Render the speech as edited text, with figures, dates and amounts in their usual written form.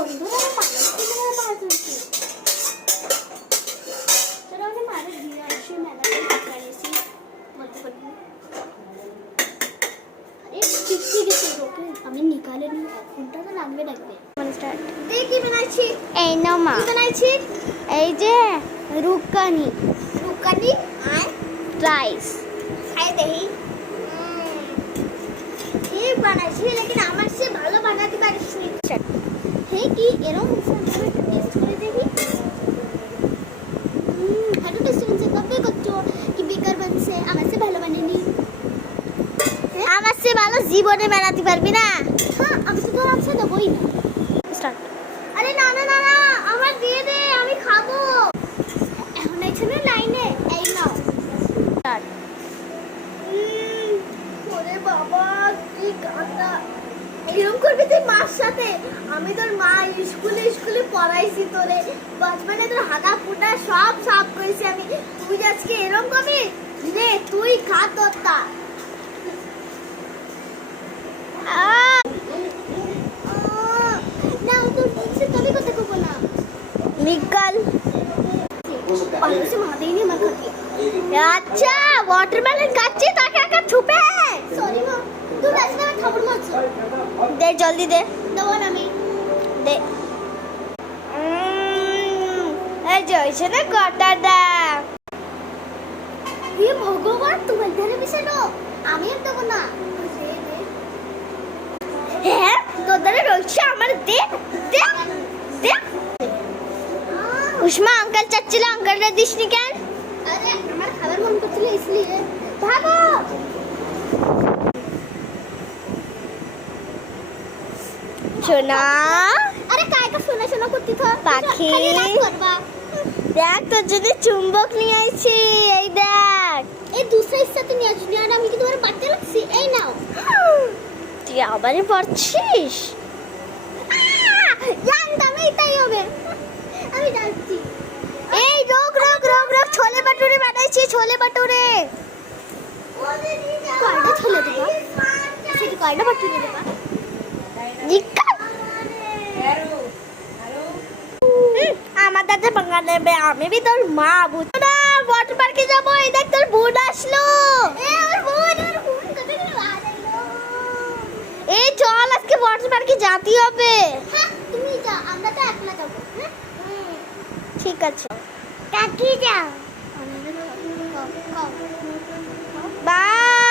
বন্ধুরা चलो मैं मारे धीरे ऐसे मैंने पकड़ी सी मत पकड़ी अरे चिट्ठी के रोके हमें निकाले नहीं उल्टा तो লাগবে লাগবে মানে স্টার্ট দেখি বানাইছি এই নাও মা কি বানাইছি এই যে রুকানি রুকানি আর রাইস খাই দেই এই বানাইছি लेकिन আমার সে ভালো বানাতে পারিস নি হে কি এরকম টেস্ট করে দেখি हेलो टेस्टिंग से कब করছো কি বেকার বানছে আমার সে ভালো বানানি আমার সে ভালো জীবনে বানাতে পারবি না হ্যাঁ আমি তো তোর আপসে দেবই না স্টার্ট আরে না না না না আমার দিয়ে দে আমি খাবো এখন আছে না লাইনে এই নাও স্টার্ট ওরে বাবা কি গাটা এরকম করবি তুই মার সাথে আমি তোর মা স্কুলে পড়াইছি তোরে বাচপানে তোর হাগা ফুটা সব সাফ করেছি আমি তুই আজকে এরকম করবি রে তুই খা তোরটা না তো ঠিক কবি করতে কব না নিকাল और से मार देनी मत खाती अच्छा वाटरमेलन खाচ্ছি তাকে একা ছুপে সরি মা তুই রাস্তা में থাপড় মারছ দে জলদি দে দাও না আমি দে এই যে হইছে না কটাটা হে ভগবান তুমি ধরে বিছানো আমি আর দেব না হ্যাঁ তোদের রইছে আমার দে দে দে उष्मा अंकल चच्चला अंकल ने दिश नहीं क्या अरे हमारा खबर मन को चले इसलिए भागो सोना अरे काय का सोना सोना করতে তো পাখি দেখ তোর জন্য চুম্বক নিয়ে আইছি এই দেখ এই দুসরা ইচ্ছাতে নিয়ে আসনি আর আমি কি তোমার পাটতে লাগছি এই নাও তুই আবারই পড়ছিস জানতাম এটাই হবে আমি যাচ্ছি এই রোক রোক রোক রোক ছোলে বাটুরে বানাইছি ছোলে বাটুরে কয়টা ছোলে দেবা সেটা কয়টা বাটুরে দেবা নিকা আমার দাদা বাংলা নেবে আমি भी তোর মা বুঝছো না ওয়াটার পার্কে যাব এই দেখ তোর বোন আসলো আমার বোন কবে আইলো এই চল আজকে ওয়াটার পার্কে যেতে হবে হ্যাঁ তুমি যা আমরা তো একলা যাব হ্যাঁ ঠিক আছে কাকি যাও বাই